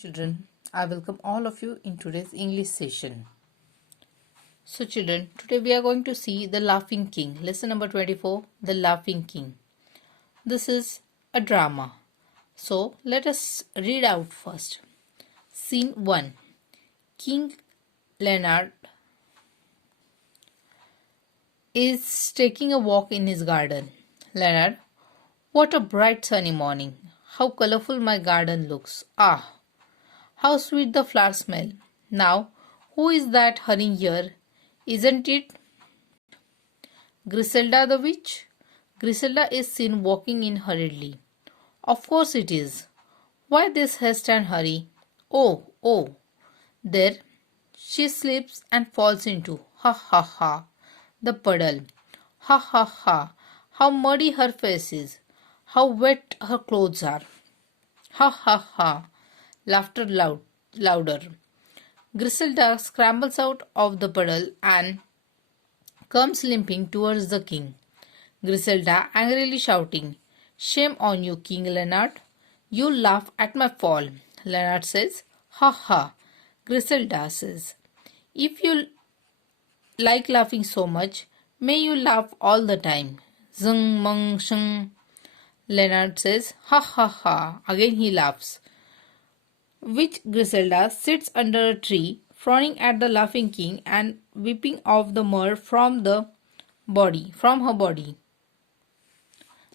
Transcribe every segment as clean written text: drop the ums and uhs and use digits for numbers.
Children, I welcome all of you in today's English session. So, children, today we are going to see The Laughing King. Lesson number 24, The Laughing King. This is a drama. So, let us read out first. Scene 1. King Leonard is taking a walk in his garden. Leonard, what a bright sunny morning. How colorful my garden looks. Ah, how sweet the flowers smell. Now, who is that hurrying here? Isn't it Griselda the witch? Griselda is seen walking in hurriedly. Of course it is. Why this haste and hurry? Oh, oh, there she slips and falls into, ha ha ha, the puddle. Ha ha ha, how muddy her face is, how wet her clothes are. Ha ha ha, laughter louder. Griselda scrambles out of the puddle and comes limping towards the king. Griselda angrily shouting, "Shame on you, King Leonard! You laugh at my fall." Leonard says, "Ha ha." Griselda says, "If you like laughing so much, may you laugh all the time." Zung mung shung. Leonard says, "Ha ha ha." Again he laughs. Which Griselda sits under a tree, frowning at the laughing king and wiping off the mud from her body.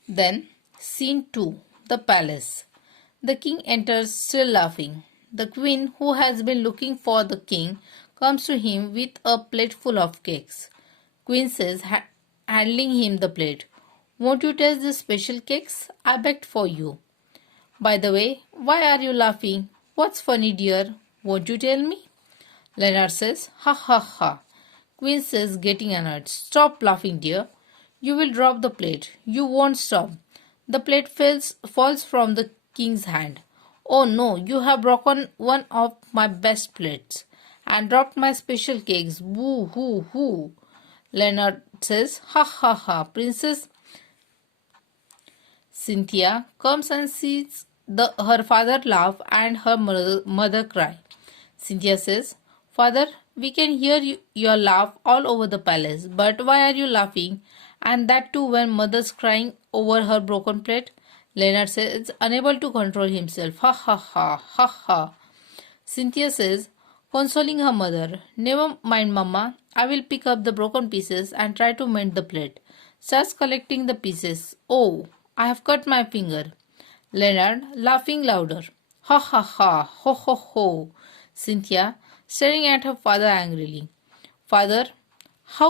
Then, scene 2, the palace. The king enters still laughing. The queen, who has been looking for the king, comes to him with a plate full of cakes. Queen says, handing him the plate, "Won't you taste the special cakes I baked for you? By the way, why are you laughing? What's funny, dear? Won't you tell me?" Leonard says, "Ha ha ha." Queen says, getting annoyed, "Stop laughing, dear. You will drop the plate. You won't stop." The plate falls from the king's hand. "Oh no, you have broken one of my best plates and dropped my special cakes. Boo hoo hoo." Leonard says, "Ha ha ha." Princess Cynthia comes and sees her father laugh and her mother cry. Cynthia says, "Father, we can hear your laugh all over the palace, but why are you laughing? And that too when mother's crying over her broken plate." Leonard says, unable to control himself, "Ha ha ha, ha ha." Cynthia says, consoling her mother, "Never mind, Mama. I will pick up the broken pieces and try to mend the plate." Starts collecting the pieces. "Oh, I have cut my finger." Leonard, laughing louder. "Ha ha ha, ho ho ho." Cynthia, staring at her father angrily. "Father, how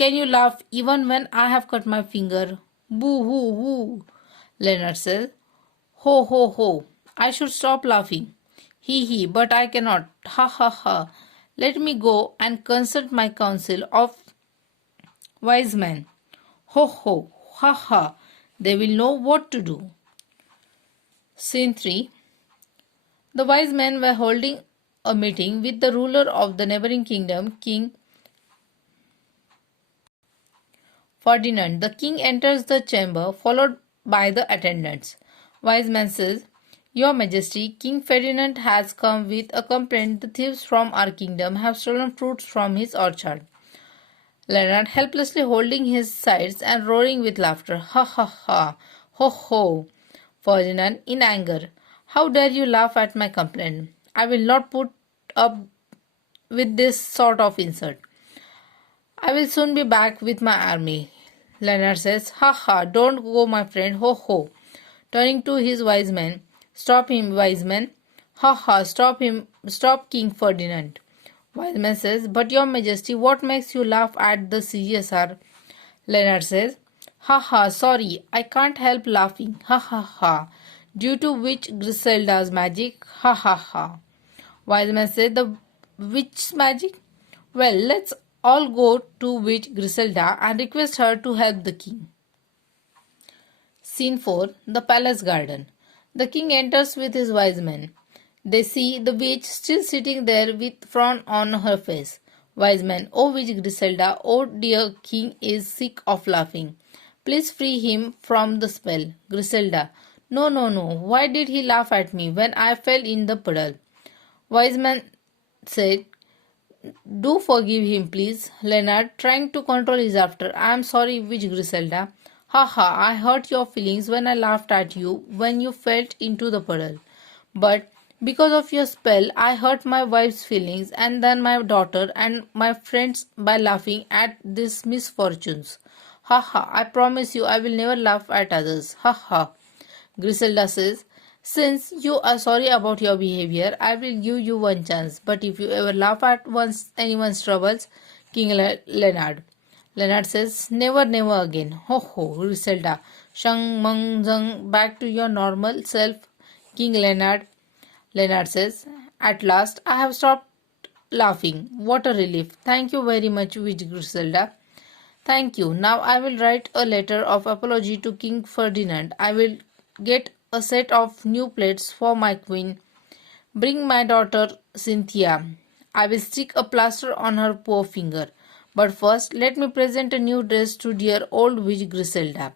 can you laugh even when I have cut my finger?" "Boo hoo hoo." Leonard says, "Ho ho ho. I should stop laughing. He he, but I cannot. Ha ha ha. Let me go and consult my council of wise men. Ho ho, ha ha. They will know what to do." Scene 3. The wise men were holding a meeting with the ruler of the neighboring kingdom, King Ferdinand. The king enters the chamber, followed by the attendants. Wise man says, "Your Majesty, King Ferdinand has come with a complaint. The thieves from our kingdom have stolen fruits from his orchard." Leonard, helplessly holding his sides and roaring with laughter. "Ha ha ha, ho ho." Ferdinand, in anger, "How dare you laugh at my complaint? I will not put up with this sort of insult. I will soon be back with my army." Leonard says, "Ha ha, don't go, my friend, ho ho." Turning to his wise men, "Stop him, wise men. Ha ha, stop him, stop King Ferdinand." Wise man says, "But your Majesty, what makes you laugh at the CSR?" Leonard says, "Ha ha, sorry, I can't help laughing. Ha ha ha. Due to which Griselda's magic. Ha ha ha." Wise man says, "The witch's magic? Well, let's all go to witch Griselda and request her to help the king." Scene 4. The palace garden. The king enters with his wise men. They see the witch still sitting there with frown on her face. Wise man, "Oh witch Griselda, oh dear king is sick of laughing. Please free him from the spell." Griselda, No, no, no. Why did he laugh at me when I fell in the puddle? Wise man said, do forgive him, please. Leonard, trying to control his laughter. I am sorry, Witch Griselda. Ha ha, I hurt your feelings when I laughed at you when you fell into the puddle. But because of your spell, I hurt my wife's feelings and then my daughter and my friends by laughing at these misfortunes. Ha ha, I promise you I will never laugh at others. Ha ha. Griselda says, since you are sorry about your behavior, I will give you one chance. But if you ever laugh at anyone's troubles, King Leonard. Leonard says, never, never again. Ho ho, Griselda. Shang Meng Zeng, back to your normal self, King Leonard. Leonard says, at last I have stopped laughing. What a relief. Thank you very much, Witch Griselda. Thank you. Now I will write a letter of apology to King Ferdinand. I will get a set of new plates for my queen. Bring my daughter Cynthia. I will stick a plaster on her poor finger. But first, let me present a new dress to dear old witch Griselda.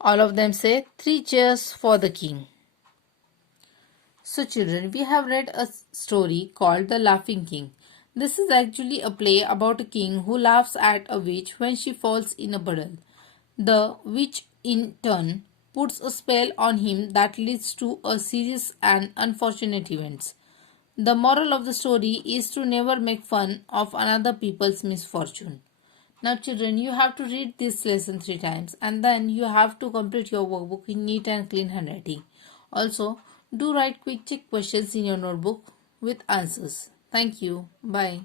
All of them say, 3 cheers for the king. So children, we have read a story called The Laughing King. This is actually a play about a king who laughs at a witch when she falls in a puddle. The witch in turn puts a spell on him that leads to a serious and unfortunate events. The moral of the story is to never make fun of another people's misfortune. Now children, you have to read this lesson 3 times and then you have to complete your workbook in neat and clean handwriting. Also, do write quick check questions in your notebook with answers. Thank you. Bye.